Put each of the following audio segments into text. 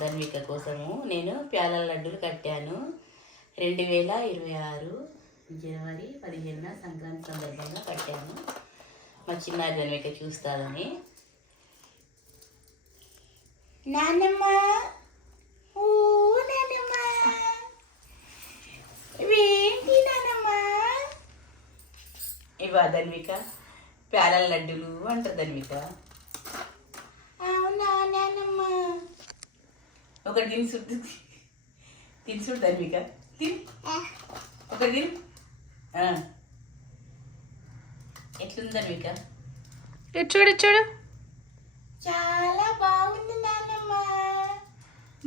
ధన్విక కోసము నేను ప్యాలల లడ్డూలు కట్టాను. 2026 జనవరి 15న సంక్రాంతి సందర్భంగా కట్టాను. మా చిన్నారి ధన్విక చూస్తాదని. నాన్నమ్మ నాన్నమ్మ ఇవేంటి నాన్నమ్మ? ఇవా ధన్విక ప్యాలల లడ్డూలు అంటారు ధన్విక. అవునా నాన్నమ్మ? ఒకటి తిని ధన్విక తిని ఒకటి తిని. ఎట్లుంది ధన్విక? చూడు చూడు, చాలా బాగుంది నాన్నమ్మ.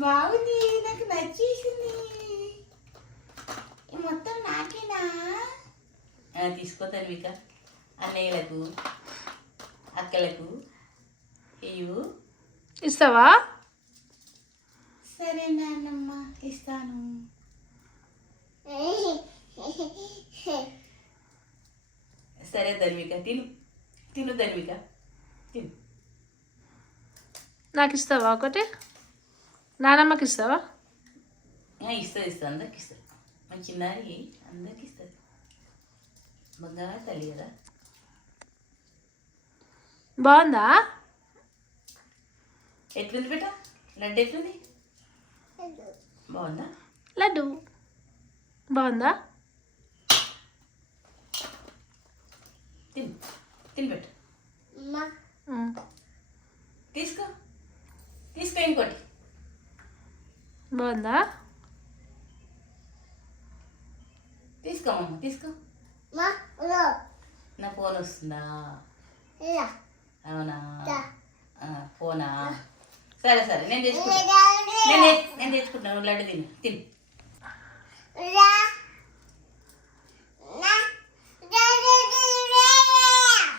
బాగుంది, నాకు నచ్చేసింది. మొత్తం నాకేనా? తీసుకో ధన్విక, అన్నయ్యలకు అక్కలకు ఇవ్వు. ఇస్తావా? సరే నాన్నమ్మ, ఇస్తాను. సరే ధన్విక, తిను ధన్విక తిను. నాకు ఇస్తావా ఒకటి? నానమ్మకి ఇస్తావా? ఇస్తా అందరికి ఇస్తారు. మా చిన్నారి అందరికి ఇస్తారు. బంగారు తల్లి కదా. బాగుందా? ఎట్లుంది బేట లడ్డు? ఎట్లుంది? బాగుందా లడ్డు? బాగుందా? తిని బేట. తీసుకో ఇంకోటి. బాగుందా? తీసుకోమమ్మ తీసుకో. నా ఫోన్ వస్తుందా? అవునా? ఫోనా? సరే నేను తెచ్చుకుంటాను. నేను తెచ్చుకుంటాను. లడ్డు తిను.